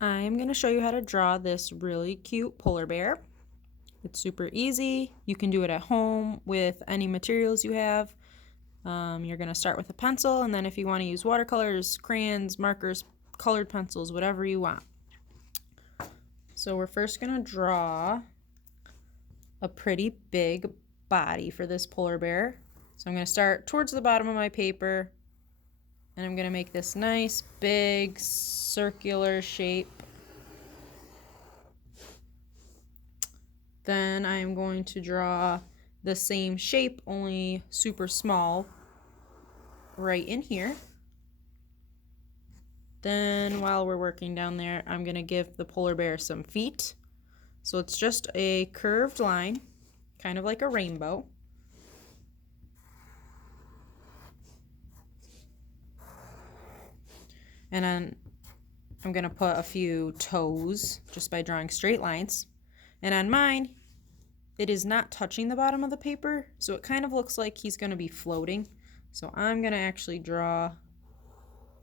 I'm going to show you how to draw this really cute polar bear. It's super easy. You can do it at home with any materials you have. You're going to start with a pencil, and then if you want to use watercolors, crayons, markers, colored pencils, whatever you want. So we're first going to draw a pretty big body for this polar bear. So I'm going to start towards the bottom of my paper, and I'm going to make this nice big circular shape. Then I'm going to draw the same shape, only super small, right in here. Then while we're working down there, I'm going to give the polar bear some feet. So it's just a curved line, kind of like a rainbow. And then I'm going to put a few toes just by drawing straight lines. And on mine, it is not touching the bottom of the paper, so it kind of looks like he's going to be floating. So I'm going to actually draw,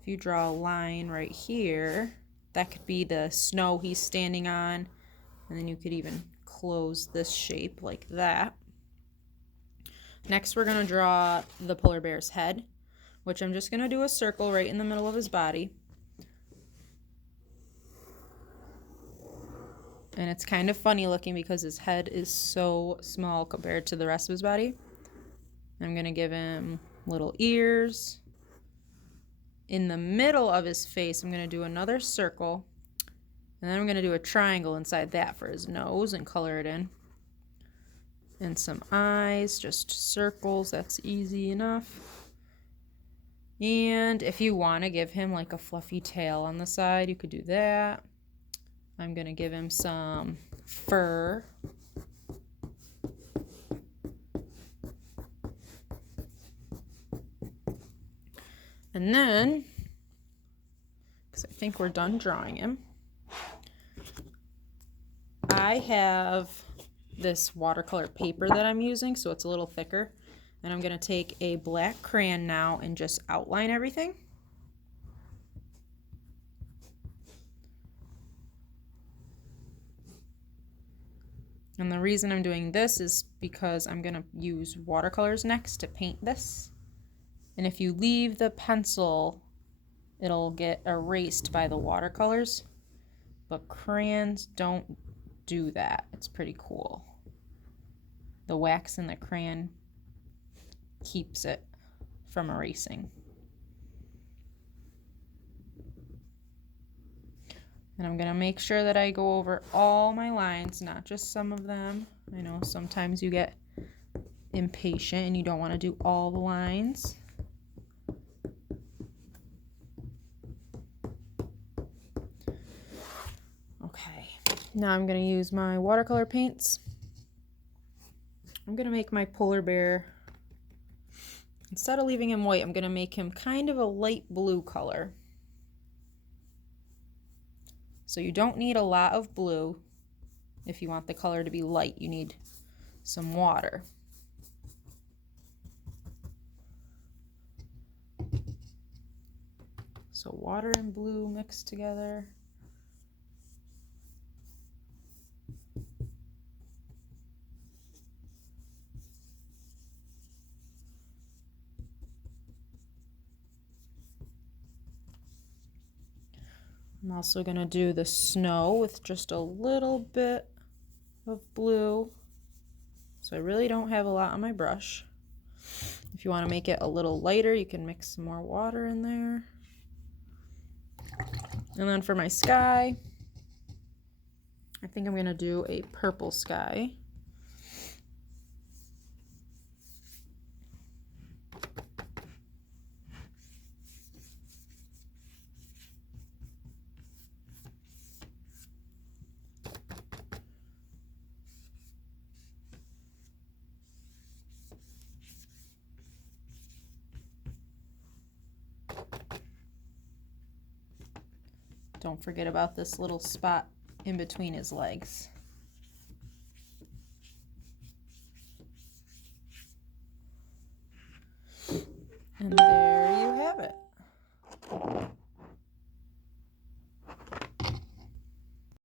if you draw a line right here, that could be the snow he's standing on. And then you could even close this shape like that. Next, we're going to draw the polar bear's head, which I'm just going to do a circle right in the middle of his body. And it's kind of funny looking because his head is so small compared to the rest of his body. I'm going to give him little ears. In the middle of his face, I'm going to do another circle. And then I'm going to do a triangle inside that for his nose and color it in. And some eyes, just circles, that's easy enough. And if you want to give him like a fluffy tail on the side, you could do that. I'm going to give him some fur. And then, because I think we're done drawing him, I have this watercolor paper that I'm using, so it's a little thicker. And I'm going to take a black crayon now and just outline everything. And the reason I'm doing this is because I'm going to use watercolors next to paint this. And if you leave the pencil, it'll get erased by the watercolors. But crayons don't do that. It's pretty cool. The wax in the crayon keeps it from erasing. And I'm going to make sure that I go over all my lines, not just some of them. I know sometimes you get impatient and you don't want to do all the lines. Okay, now I'm going to use my watercolor paints. I'm going to make my polar bear, instead of leaving him white, I'm going to make him kind of a light blue color. So you don't need a lot of blue. If you want the color to be light, you need some water. So water and blue mixed together. I'm also going to do the snow with just a little bit of blue. So I really don't have a lot on my brush. If you want to make it a little lighter, you can mix some more water in there. And then for my sky, I think I'm going to do a purple sky. Don't forget about this little spot in between his legs.